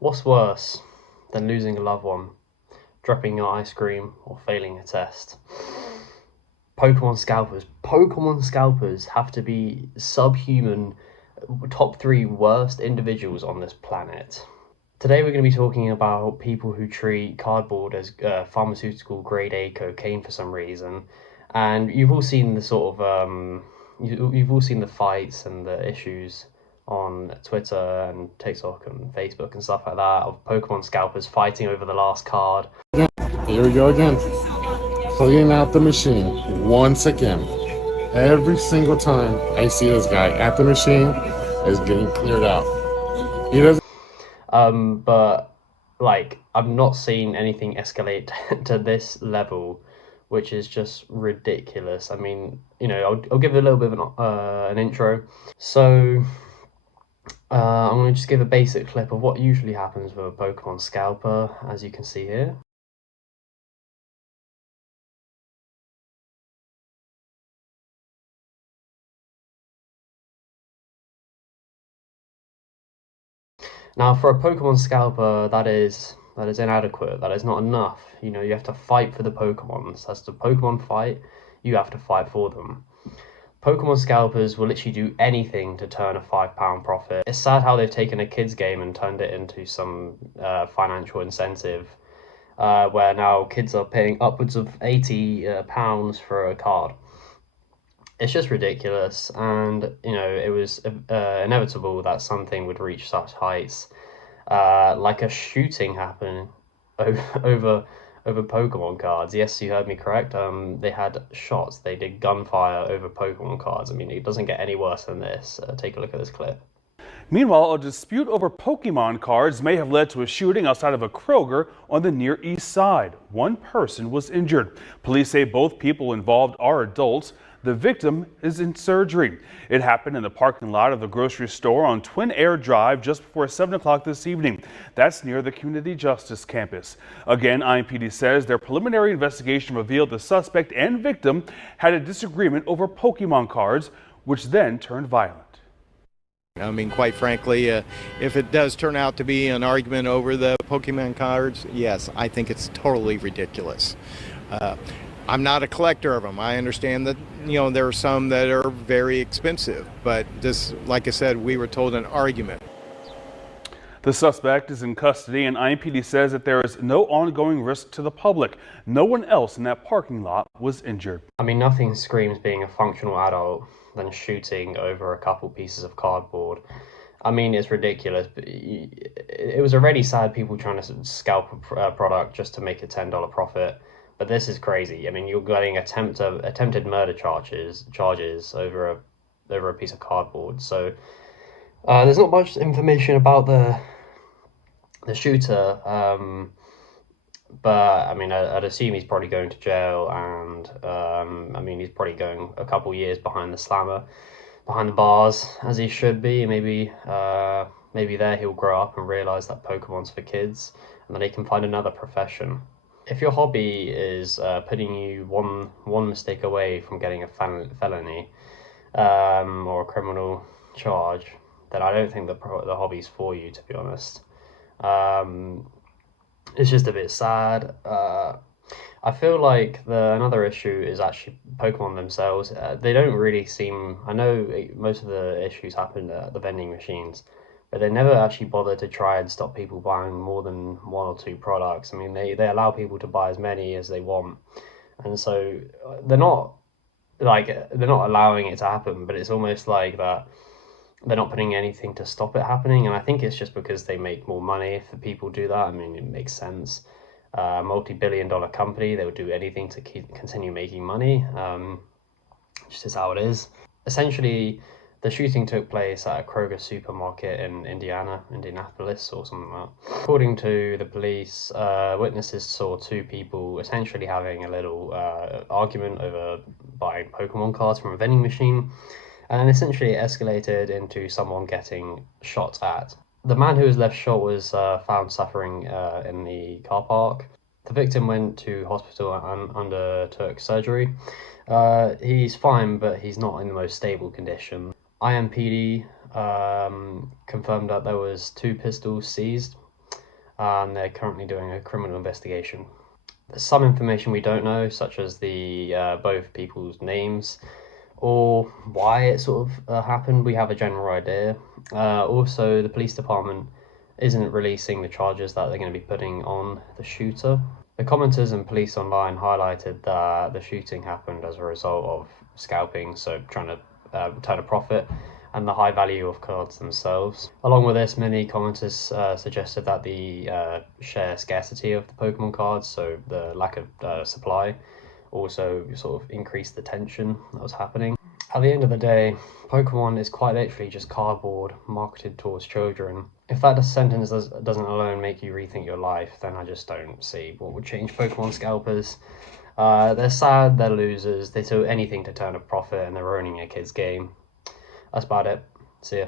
What's worse than losing a loved one, dropping your ice cream, or failing a test? Pokemon scalpers. Pokemon scalpers have to be subhuman, top 3 worst individuals on this planet. Today we're going to be talking about people who treat cardboard as pharmaceutical grade A cocaine for some reason, and you've all seen the sort of you've all seen the fights and the issues on Twitter and TikTok and Facebook and stuff like that of Pokemon scalpers fighting over the last card. Here we go again. Cleaning out the machine once again. Every single time I see this guy at the machine is getting cleared out. He doesn't. But like I've not seen anything escalate to this level, which is just ridiculous. I mean, I'll give a little bit of an intro. So I'm going to just give a basic clip of what usually happens with a Pokemon scalper, as you can see here. Now, for a Pokemon scalper, that is inadequate. That is not enough. You have to fight for the Pokemons. As the Pokemon fight, you have to fight for them. Pokemon scalpers will literally do anything to turn a £5 profit. It's sad how they've taken a kids game and turned it into some financial incentive, where now kids are paying upwards of £80 for a card. It's just ridiculous, and it was inevitable that something would reach such heights, like a shooting happened over Pokemon cards. Yes, you heard me correct. They had shots. They did gunfire over Pokemon cards. I mean, it doesn't get any worse than this. Take a look at this clip. Meanwhile, a dispute over Pokemon cards may have led to a shooting outside of a Kroger on the Near East Side. One person was injured. Police say both people involved are adults. The victim is in surgery. It happened in the parking lot of the grocery store on Twin Air Drive just before 7 o'clock this evening. That's near the Community Justice Campus. Again, IMPD says their preliminary investigation revealed the suspect and victim had a disagreement over Pokemon cards, which then turned violent. I mean, quite frankly, if it does turn out to be an argument over the Pokemon cards, yes, I think it's totally ridiculous. I'm not a collector of them. I understand that, there are some that are very expensive, but this, like I said, we were told an argument. The suspect is in custody, and IMPD says that there is no ongoing risk to the public. No one else in that parking lot was injured. I mean, nothing screams being a functional adult than shooting over a couple pieces of cardboard. I mean, it's ridiculous, but it was already sad people trying to scalp a product just to make a $10 profit. But this is crazy. I mean, you're getting attempted murder charges over a piece of cardboard. So there's not much information about the shooter, but I mean, I'd assume he's probably going to jail, and I mean, he's probably going a couple years behind the bars, as he should be. Maybe there he'll grow up and realize that Pokemon's for kids, and then he can find another profession. If your hobby is putting you one mistake away from getting a felony or a criminal charge, then I don't think the hobby's for you, to be honest. It's just a bit sad. I feel like another issue is actually Pokemon themselves. They don't really seem. I know most of the issues happen at the vending machines, but they never actually bother to try and stop people buying more than 1 or 2 products. I mean, they allow people to buy as many as they want, and so they're not allowing it to happen, but it's almost like that they're not putting anything to stop it happening. And I think it's just because they make more money if the people do that. I mean, it makes sense. Multi-billion-dollar company, they would do anything to continue making money. Just is how it is. Essentially, the shooting took place at a Kroger supermarket in Indianapolis or something like that. According to the police, witnesses saw 2 people essentially having a little argument over buying Pokemon cards from a vending machine, and essentially it escalated into someone getting shot at. The man who was left shot was found suffering in the car park. The victim went to hospital and undertook surgery. He's fine, but he's not in the most stable condition. IMPD confirmed that there was 2 pistols seized. and they're currently doing a criminal investigation. There's some information we don't know, such as the both people's names or why it sort of happened. We have a general idea. Also, the police department isn't releasing the charges that they're going to be putting on the shooter. The commenters and police online highlighted that the shooting happened as a result of scalping, so trying to turn a profit, and the high value of cards themselves. Along with this, many commenters suggested that the sheer scarcity of the Pokemon cards, so the lack of supply, also sort of increased the tension that was happening. At the end of the day, Pokemon is quite literally just cardboard marketed towards children. If that sentence doesn't alone make you rethink your life, then I just don't see what would change Pokemon scalpers. They're sad, they're losers, they do anything to turn a profit, and they're ruining a kid's game. That's about it. See ya.